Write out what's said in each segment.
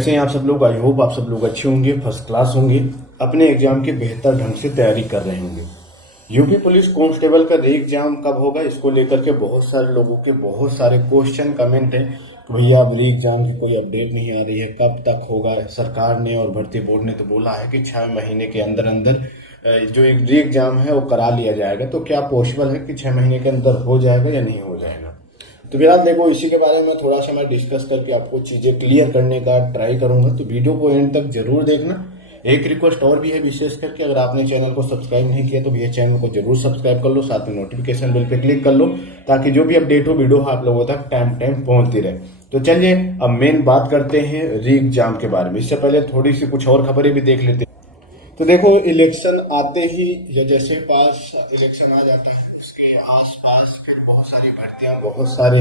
कैसे हैं आप सब लोग। आई होप आप सब लोग अच्छे होंगे, फर्स्ट क्लास होंगे, अपने एग्जाम की बेहतर ढंग से तैयारी कर रहे होंगे। यूपी पुलिस कांस्टेबल का री एग्जाम कब होगा, इसको लेकर के बहुत सारे लोगों के बहुत सारे क्वेश्चन कमेंट है कि भैया अब री एग्जाम की कोई अपडेट नहीं आ रही है, कब तक होगा। सरकार ने और भर्ती बोर्ड ने तो बोला है कि 6 महीने के अंदर अंदर जो एक री एग्जाम है वो करा लिया जाएगा। तो क्या पॉसिबल है कि 6 महीने के अंदर हो जाएगा या नहीं हो जाएगा। तो फिलहाल देखो, इसी के बारे में थोड़ा सा मैं डिस्कस करके आपको चीज़ें क्लियर करने का ट्राई करूंगा। तो वीडियो को एंड तक जरूर देखना। एक रिक्वेस्ट और भी है, विशेष करके अगर आपने चैनल को सब्सक्राइब नहीं किया तो भैया चैनल को जरूर सब्सक्राइब कर लो, साथ में नोटिफिकेशन बेल पे क्लिक कर लो ताकि जो भी अपडेट हो वीडियो आप लोगों तक टाइम टाइम पहुंचती रहे। तो चलिए अब मेन बात करते हैं री एग्जाम के बारे में। इससे पहले थोड़ी सी कुछ और खबरें भी देख लेते हैं। तो देखो, इलेक्शन आते ही या जैसे पास इलेक्शन आ जाता है उसके आसपास फिर बहुत सारी भर्तियां, बहुत सारे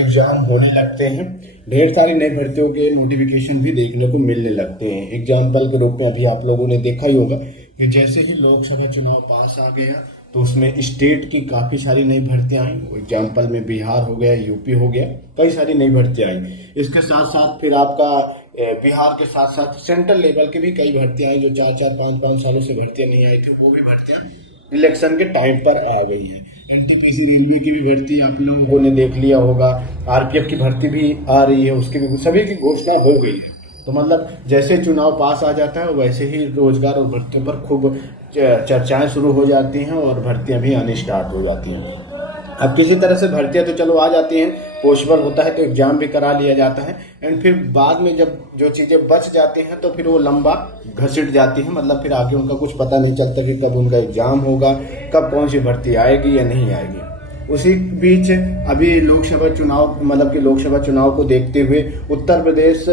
एग्जाम होने लगते हैं। ढेर सारी नई भर्तियों के नोटिफिकेशन भी देखने को मिलने लगते हैं। एग्जाम्पल के रूप में अभी आप लोगों ने देखा ही होगा कि जैसे ही लोकसभा चुनाव पास आ गया तो उसमें स्टेट की काफी सारी नई भर्तियां आई। एग्जाम्पल में बिहार हो गया, यूपी हो गया, कई सारी नई भर्तियां आई। इसके साथ साथ फिर आपका बिहार के साथ साथ सेंट्रल लेवल की भी कई भर्तियां आई जो 4-4, 5-5 सालों से भर्तियां नहीं आई थी, वो भी भर्तियां इलेक्शन के टाइम पर आ गई है। एनटीपीसी रेलवे की भी भर्ती आप लोगों ने देख लिया होगा, आरपीएफ की भर्ती भी आ रही है, उसकी भी सभी की घोषणा हो गई है। तो मतलब जैसे चुनाव पास आ जाता है वैसे ही रोजगार और भर्तियों पर खूब चर्चाएं शुरू हो जाती हैं और भर्तियां भी आनी स्टार्ट हो जाती हैं। अब किसी तरह से भर्तियां तो चलो आ जाती हैं, पॉसिबल होता है तो एग्जाम भी करा लिया जाता है। एंड फिर बाद में जब जो चीजें बच जाती हैं तो फिर वो लंबा घसीट जाती है। मतलब फिर आगे उनका कुछ पता नहीं चलता कि कब उनका एग्जाम होगा, कब कौन सी भर्ती आएगी या नहीं आएगी। उसी बीच अभी लोकसभा चुनाव मतलब कि लोकसभा चुनाव को देखते हुए उत्तर प्रदेश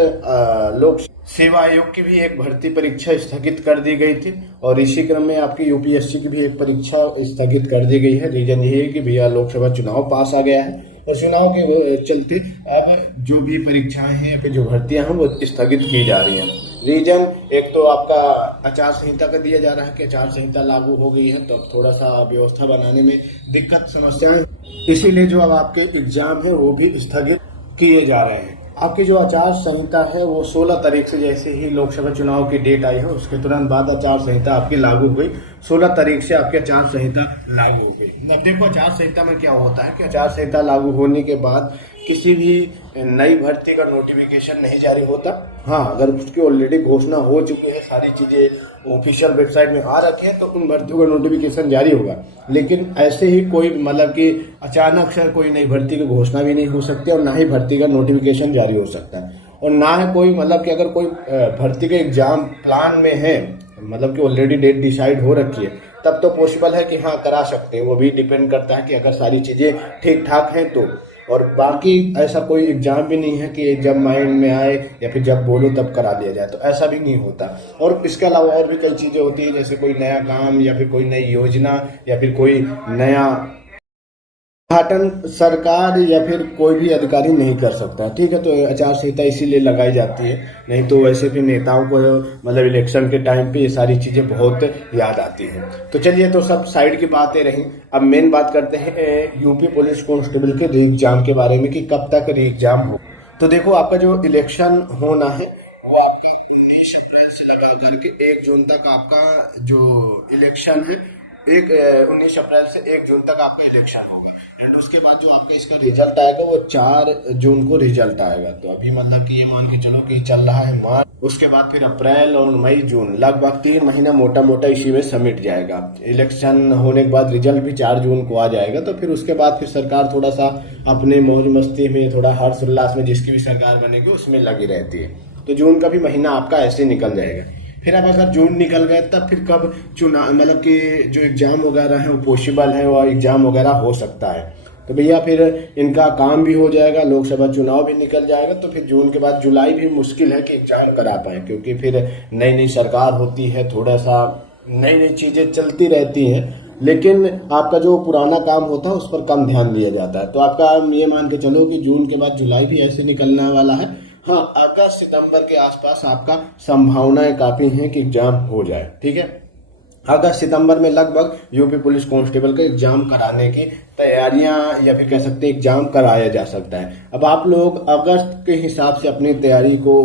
लोक सेवा आयोग की भी एक भर्ती परीक्षा स्थगित कर दी गई थी और इसी क्रम में आपकी यूपीएससी की भी एक परीक्षा स्थगित कर दी गई है। रीजन ये है कि भैया लोकसभा चुनाव पास आ गया है और चुनाव के चलते अब जो भी परीक्षाएं हैं या फिर जो भर्तियां हैं वो स्थगित की जा रही हैं। रीजन एक तो आपका आचार संहिता का दिया जा रहा है कि आचार संहिता लागू हो गई है तो अब थोड़ा सा व्यवस्था बनाने में दिक्कत समस्याएं, इसीलिए जो अब आपके एग्जाम है वो भी स्थगित किए जा रहे हैं। आपकी जो आचार संहिता है वो 16 तारीख से, जैसे ही लोकसभा चुनाव की डेट आई है उसके तुरंत बाद आचार संहिता आपकी लागू हो गई। 16 तारीख से आपकी आचार संहिता लागू हो गई। अब देखो आचार संहिता में क्या होता है कि आचार संहिता लागू होने के बाद किसी भी नई भर्ती का नोटिफिकेशन नहीं जारी होता। हाँ, अगर उसकी ऑलरेडी घोषणा हो चुकी है, सारी चीजें ऑफिशियल वेबसाइट में आ रखी है तो उन भर्तियों का नोटिफिकेशन जारी होगा। लेकिन ऐसे ही कोई मतलब कि अचानक से कोई नई भर्ती की घोषणा भी नहीं हो सकती और ना ही भर्ती का नोटिफिकेशन जारी हो सकता है। और ना है कोई मतलब कि अगर कोई भर्ती के एग्जाम प्लान में है, मतलब कि ऑलरेडी डेट डिसाइड हो रखी है, तब तो पॉसिबल है कि हाँ करा सकते हैं। वो भी डिपेंड करता है कि अगर सारी चीजें ठीक ठाक हैं तो। और बाकी ऐसा कोई एग्जाम भी नहीं है कि जब माइंड में आए या फिर जब बोलो तब करा दिया जाए, तो ऐसा भी नहीं होता। और इसके अलावा और भी कई चीजें होती है, जैसे कोई नया काम या फिर कोई नई योजना या फिर कोई नया उद्घाटन सरकार या फिर कोई भी अधिकारी नहीं कर सकता। ठीक है, तो आचार संहिता इसीलिए लगाई जाती है, नहीं तो वैसे भी नेताओं को मतलब इलेक्शन के टाइम पे ये सारी चीजें बहुत याद आती हैं। तो चलिए, तो सब साइड की बातें रहीं, अब मेन बात करते हैं यूपी पुलिस कांस्टेबल के री एग्जाम के बारे में कि कब तक री एग्जाम हो। तो देखो, आपका जो इलेक्शन होना है वो आपका 19 अप्रैल से लगा करके 1 जून तक आपका जो इलेक्शन है, 19 अप्रैल से 1 जून तक आपका इलेक्शन होगा। एंड उसके बाद जो आपका इसका रिजल्ट आएगा वो 4 जून को रिजल्ट आएगा। तो अभी मतलब कि ये मान के चलो कि चल रहा है मार्च, उसके बाद फिर अप्रैल और मई जून, लगभग 3 महीना मोटा मोटा इसी में समिट जाएगा। इलेक्शन होने के बाद रिजल्ट भी 4 जून को आ जाएगा। तो फिर उसके बाद फिर सरकार थोड़ा सा अपने मौज मस्ती में, थोड़ा हर्ष उल्लास में, जिसकी भी सरकार बनेगी उसमें लगी रहती है। तो जून का भी महीना आपका ऐसे निकल जाएगा। फिर अब अगर जून निकल गए तब फिर कब चुनाव मतलब कि जो एग्जाम वगैरह है वो पॉसिबल है और एग्जाम वगैरह हो सकता है। तो भैया फिर इनका काम भी हो जाएगा, लोकसभा चुनाव भी निकल जाएगा। तो फिर जून के बाद जुलाई भी मुश्किल है कि एग्जाम करा पाए, क्योंकि फिर नई नई सरकार होती है, थोड़ा सा नई नई चीजें चलती रहती हैं। लेकिन आपका जो पुराना काम होता है उस पर कम ध्यान दिया जाता है। तो आपका ये मान के चलो कि जून के बाद जुलाई भी ऐसे निकलने वाला है। हाँ, अगस्त सितंबर के आसपास आपका संभावनाएं काफी हैं कि एग्जाम हो जाए। ठीक है, अगस्त सितंबर में लगभग यूपी पुलिस कांस्टेबल का एग्जाम कराने की तैयारियां या फिर कह सकते हैं एग्जाम कराया जा सकता है। अब आप लोग अगस्त के हिसाब से अपनी तैयारी को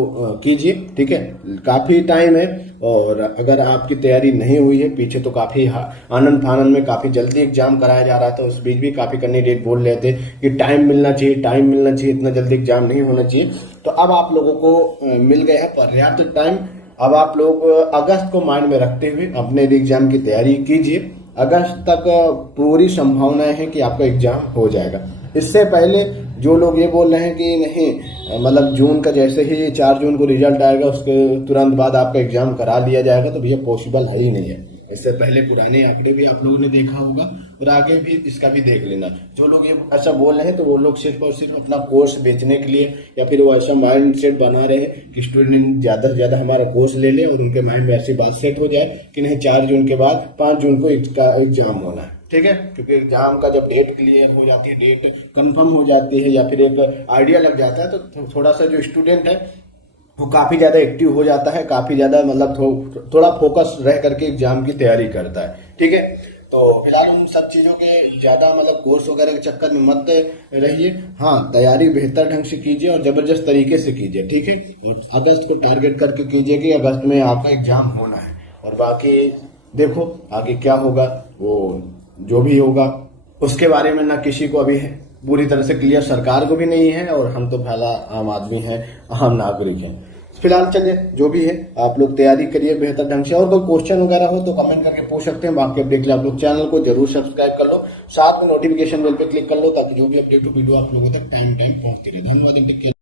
कीजिए, ठीक है, काफी टाइम है। और अगर आपकी तैयारी नहीं हुई है, पीछे तो काफी आनंद फानंद में काफी जल्दी एग्जाम कराया जा रहा था, उस बीच भी काफी कैंडिडेट बोल रहे थे कि टाइम मिलना चाहिए, टाइम मिलना चाहिए, इतना जल्दी एग्जाम नहीं होना चाहिए। तो अब आप लोगों को मिल गया है पर्याप्त टाइम। अब आप लोग अगस्त को माइंड में रखते हुए अपने एग्जाम की तैयारी कीजिए। अगस्त तक पूरी संभावनाएं हैं कि आपका एग्जाम हो जाएगा। इससे पहले जो लोग ये बोल रहे हैं कि नहीं, मतलब जून का जैसे ही 4 जून को रिजल्ट आएगा उसके तुरंत बाद आपका एग्जाम करा लिया जाएगा, तो भैया पॉसिबल है ही नहीं है। इससे पहले पुराने आंकड़े भी आप लोगों ने देखा होगा और आगे भी इसका भी देख लेना। जो लोग ये ऐसा बोल रहे हैं तो वो लोग सिर्फ और सिर्फ अपना कोर्स बेचने के लिए या फिर वो ऐसा माइंड सेट बना रहे हैं कि स्टूडेंट ज्यादा से ज्यादा हमारा कोर्स ले ले और उनके माइंड में ऐसी बात सेट हो जाए कि नहीं 4 जून के बाद 5 जून को इसका एग्जाम होना है, ठीक है। क्योंकि एग्जाम का जब डेट क्लियर हो जाती है, डेट कंफर्म हो जाती है या फिर एक आइडिया लग जाता है, तो थोड़ा सा जो स्टूडेंट है वो काफी ज्यादा एक्टिव हो जाता है, काफी ज्यादा मतलब थोड़ा फोकस रह करके एग्जाम की तैयारी करता है, ठीक है। तो फिलहाल उन सब चीजों के ज्यादा मतलब कोर्स वगैरह के चक्कर में मत रहिए। हाँ, तैयारी बेहतर ढंग से कीजिए और जबरदस्त तरीके से कीजिए, ठीक है। और अगस्त को टारगेट करके कीजिए कि अगस्त में आपका एग्जाम होना है। और बाकी देखो आगे क्या होगा, वो जो भी होगा उसके बारे में ना किसी को अभी पूरी तरह से क्लियर सरकार को भी नहीं है, और हम तो पहला आम आदमी हैं, आम नागरिक हैं। फिलहाल चलिए जो भी है आप लोग तैयारी करिए बेहतर ढंग से। और कोई क्वेश्चन वगैरह हो तो कमेंट करके पूछ सकते हैं। बाकी अपडेट के लिए आप लोग चैनल को जरूर सब्सक्राइब कर लो, साथ में नोटिफिकेशन बेल पे क्लिक कर लो ताकि जो भी अपडेट हो वीडियो आप लोगों तक टाइम पहुंचती रहे। धन्यवाद।